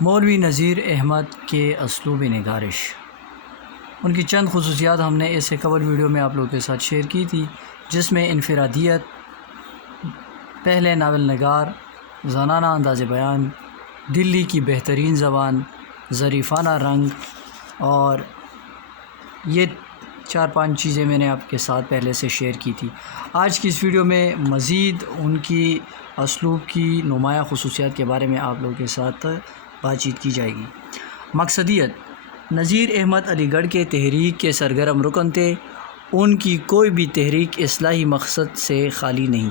مولوی نذیر احمد کے اسلوب نگارش، ان کی چند خصوصیات ہم نے اس سے قبل ویڈیو میں آپ لوگوں کے ساتھ شیئر کی تھی، جس میں انفرادیت، پہلے ناول نگار، زنانہ انداز بیان، دلی کی بہترین زبان، ظریفانہ رنگ، اور یہ 4-5 چیزیں میں نے آپ کے ساتھ پہلے سے شیئر کی تھی۔ آج کی اس ویڈیو میں مزید ان کی اسلوب کی نمایاں خصوصیات کے بارے میں آپ لوگوں کے ساتھ بات چیت کی جائے گی۔ مقصدیت: نذیر احمد علی گڑھ کے تحریک کے سرگرم رکن تھے۔ ان کی کوئی بھی تحریک اصلاحی مقصد سے خالی نہیں۔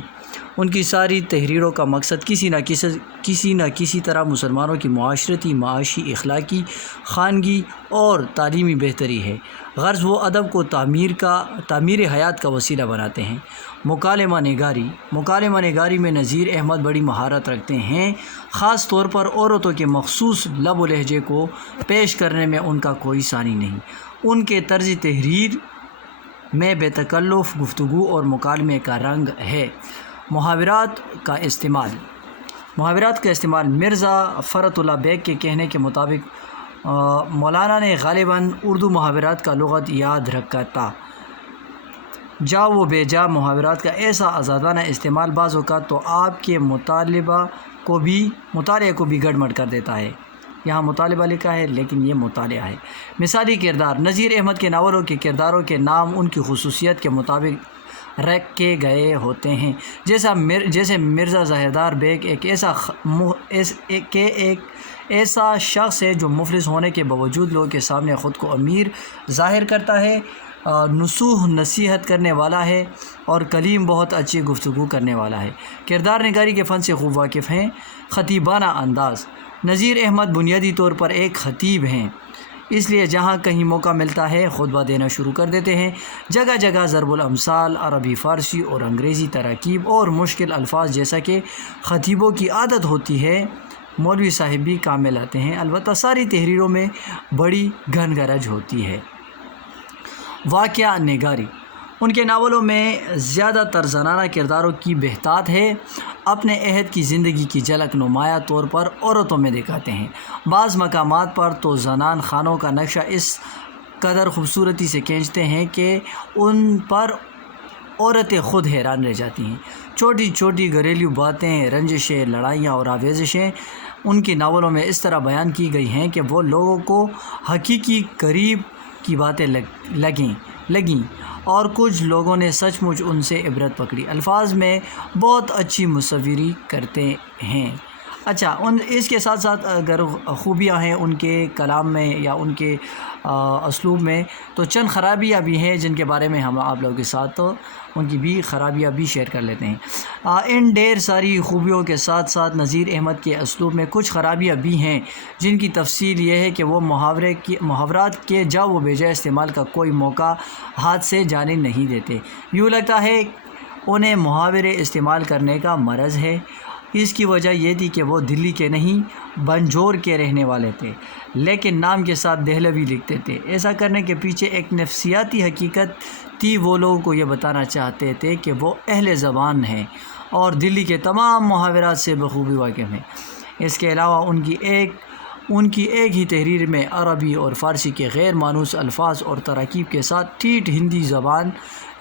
ان کی ساری تحریروں کا مقصد کسی نہ کسی طرح مسلمانوں کی معاشرتی، معاشی، اخلاقی، خانگی اور تعلیمی بہتری ہے۔ غرض وہ ادب کو تعمیر حیات کا وسیلہ بناتے ہیں۔ مکالمہ نگاری میں نذیر احمد بڑی مہارت رکھتے ہیں۔ خاص طور پر عورتوں کے مخصوص لب و لہجے کو پیش کرنے میں ان کا کوئی ثانی نہیں۔ ان کے طرز تحریر میں بے تکلف گفتگو اور مکالمے کا رنگ ہے۔ محاورات کا استعمال: مرزا فرت اللہ بیگ کے کہنے کے مطابق مولانا نے غالباً اردو محاورات کا لغت یاد رکھا تھا۔ جا و بے جا محاورات کا ایسا آزادانہ استعمال بعض اوقات تو آپ کے مطالعے کو بھی گڑبڑ کر دیتا ہے۔ یہاں مطالبہ لکھا ہے لیکن یہ مطالعہ ہے۔ مثالی کردار: نذیر احمد کے ناولوں کے کرداروں کے نام ان کی خصوصیت کے مطابق رکھے گئے ہوتے ہیں، جیسے مرزا ظاہردار بیگ ایک ایسا شخص ہے جو مفلس ہونے کے باوجود لوگوں کے سامنے خود کو امیر ظاہر کرتا ہے، نصوح نصیحت کرنے والا ہے اور کلیم بہت اچھی گفتگو کرنے والا ہے۔ کردار نگاری کے فن سے خوب واقف ہیں۔ خطیبانہ انداز: نذیر احمد بنیادی طور پر ایک خطیب ہیں، اس لیے جہاں کہیں موقع ملتا ہے خطبہ دینا شروع کر دیتے ہیں۔ جگہ جگہ ضرب الامثال، عربی، فارسی اور انگریزی تراکیب اور مشکل الفاظ جیسا کہ خطیبوں کی عادت ہوتی ہے، مولوی صاحب بھی کام میں لاتے ہیں۔ البتہ ساری تحریروں میں بڑی گھن گرج ہوتی ہے۔ واقعہ نگاری: ان کے ناولوں میں زیادہ تر زنانہ کرداروں کی بہتات ہے۔ اپنے عہد کی زندگی کی جھلک نمایاں طور پر عورتوں میں دکھاتے ہیں۔ بعض مقامات پر تو زنان خانوں کا نقشہ اس قدر خوبصورتی سے کھینچتے ہیں کہ ان پر عورتیں خود حیران رہ جاتی ہیں۔ چھوٹی چھوٹی گھریلو باتیں، رنجشیں، لڑائیاں اور آویزشیں ان کے ناولوں میں اس طرح بیان کی گئی ہیں کہ وہ لوگوں کو حقیقی قریب کی باتیں لگیں اور کچھ لوگوں نے سچ مچ ان سے عبرت پکڑی۔ الفاظ میں بہت اچھی مصوری کرتے ہیں۔ اچھا، اس کے ساتھ ساتھ اگر خوبیاں ہیں ان کے کلام میں یا ان کے اسلوب میں، تو چند خرابیاں بھی ہیں جن کے بارے میں ہم آپ لوگوں کے ساتھ ان کی بھی خرابیاں بھی شیئر کر لیتے ہیں۔ ان ڈھیر ساری خوبیوں کے ساتھ ساتھ نذیر احمد کے اسلوب میں کچھ خرابیاں بھی ہیں، جن کی تفصیل یہ ہے کہ وہ محاورات کے جا و بے جا استعمال کا کوئی موقع ہاتھ سے جانے نہیں دیتے۔ یوں لگتا ہے انہیں محاورے استعمال کرنے کا مرض ہے۔ اس کی وجہ یہ تھی کہ وہ دلی کے نہیں، بنجور کے رہنے والے تھے، لیکن نام کے ساتھ دہلوی لکھتے تھے۔ ایسا کرنے کے پیچھے ایک نفسیاتی حقیقت تھی۔ وہ لوگوں کو یہ بتانا چاہتے تھے کہ وہ اہل زبان ہیں اور دلی کے تمام محاورات سے بخوبی واقف ہیں۔ اس کے علاوہ ان کی ایک ہی تحریر میں عربی اور فارسی کے غیر مانوس الفاظ اور تراکیب کے ساتھ ٹھیٹھ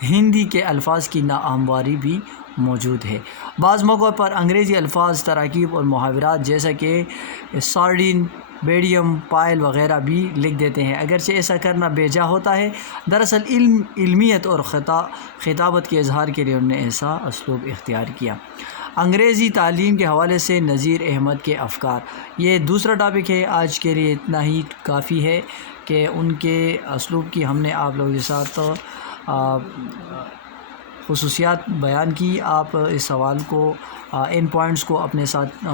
ہندی کے الفاظ کی ناہمواری بھی موجود ہے۔ بعض موقعوں پر انگریزی الفاظ، تراکیب اور محاورات جیسا کہ سارڈین، بیڈیم، پائل وغیرہ بھی لکھ دیتے ہیں، اگرچہ ایسا کرنا بے جا ہوتا ہے۔ دراصل علمیت اور خطابت کے اظہار کے لیے انہوں نے ایسا اسلوب اختیار کیا۔ انگریزی تعلیم کے حوالے سے نذیر احمد کے افکار، یہ دوسرا ٹاپک ہے۔ آج کے لیے اتنا ہی کافی ہے کہ ان کے اسلوب کی ہم نے آپ لوگوں کے ساتھ خصوصیات بیان کی۔ آپ اس سوال کو ان پوائنٹس کو اپنے ساتھ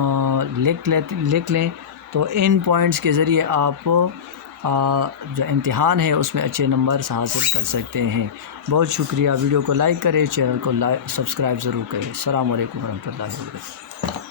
لکھ لیں، تو ان پوائنٹس کے ذریعے آپ جو امتحان ہے اس میں اچھے نمبرز حاصل کر سکتے ہیں۔ بہت شکریہ۔ ویڈیو کو لائک کریں، چینل کو سبسکرائب ضرور کریں۔ السلام علیکم ورحمۃ اللہ وبرکاتہ۔